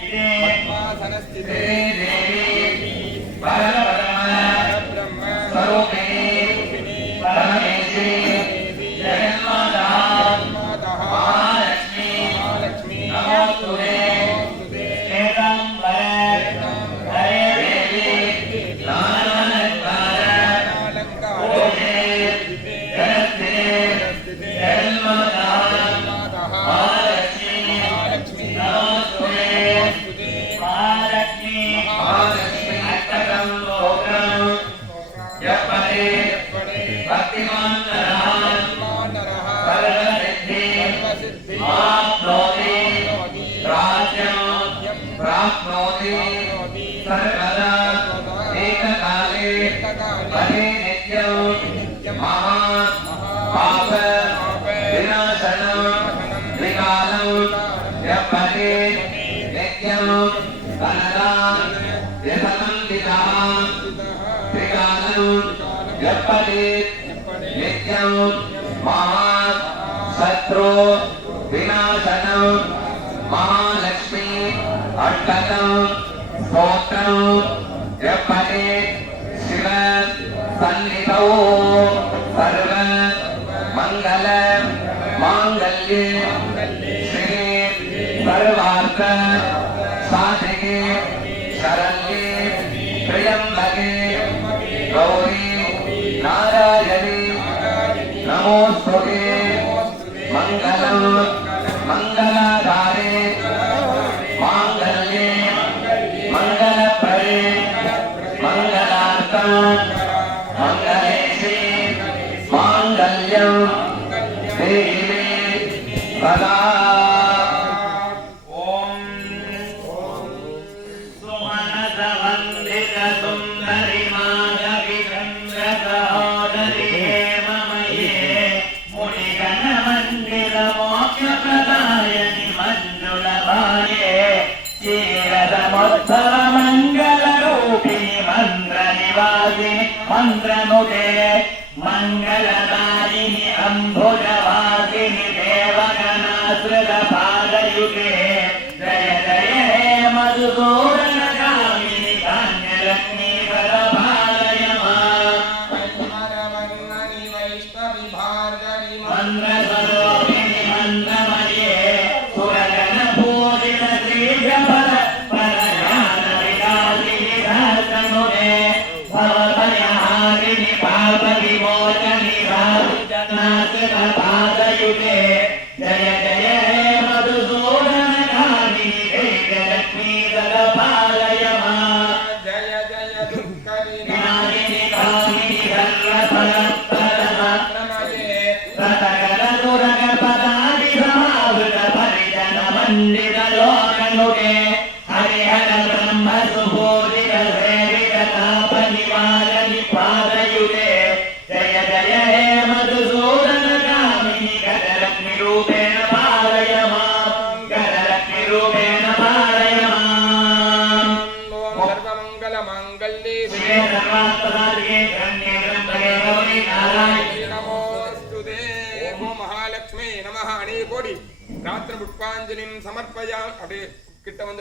पद्मासनस्थिते देवी परब्रह्म स्वरूपिणी परमेश्वरी जगन्माता महालक्ष्मी नमोस्तुते सर्वदा एककाले नित्यं महापाप विनाशनं त्रिकालं यपते नित्यं कनदा यथमन्दितः त्रिकालं यपते नित्यं महाशत्रु विनाशनं महालक्ष्मी अष्टकं स्तोत्रं जपते शिव सन्निधौ सर्व मंगल मांगल्ये श्री सर्वार्थ साधिके शरण्ये त्र्यंबके गौरी नारायणी नमोस्तुते मंगलं मंगलाधारे मांगल्ये मंगलप्रदे मंगलार्थं मंगलेशे मांगल्यं देहि सदा। ओम सुमनसवन्दित सुंदरि माधवी चन्द्रसहोदरि हेममये मुनिगण मंदिर मोक्षप्रदायनि मंजुलभाये क्षीरसमुत्सव मंगलरूपिणि मंत्रनिवासिनि मंत्रनुते मंगलदायिनि अम्बुजवासिनि देवगणाश्रितपादयुगे जय जय हे मधुसूदनगामिनि धान्यलक्ष्मी वरभालय मां वैष्णवी भार्गवी मंत्रस्वरूपिणि मंत्रमये सुरगणपूजित श्रीजपद परज्ञान विकासिनि धर्तनुते भवभयहारिणि पापविमोचनि साधुजनाश्रितपादयुगे जय जय हे मधुसूदनगामिनि वेदलक्ष्मी सदपालय मां जय जय दुःखविनाशिनि कामिनि सर्वफलप्रदमये रतकलदुरगपदानि समावृत परिजन मण्डित लोकनुगे हरिहर ब्रह्म सुबोधित सेवित तापनिवारणि पादयुगे जय जय हे मधुसूदनगामिनि गजलक्ष्मी रूपेण पालय मां गजलक्ष्मी रूपेण पालय मां सर्वमङ्गलमाङ्गल्ये शिवे सर्वार्थसाधिके शरण्ये त्र्यम्बके गौरी नारायणी नमोस्तुते। ओम महालक्ष्मी नमः अनेकोटि रात्र पुष्पाञ्जलिं समर्पयामि.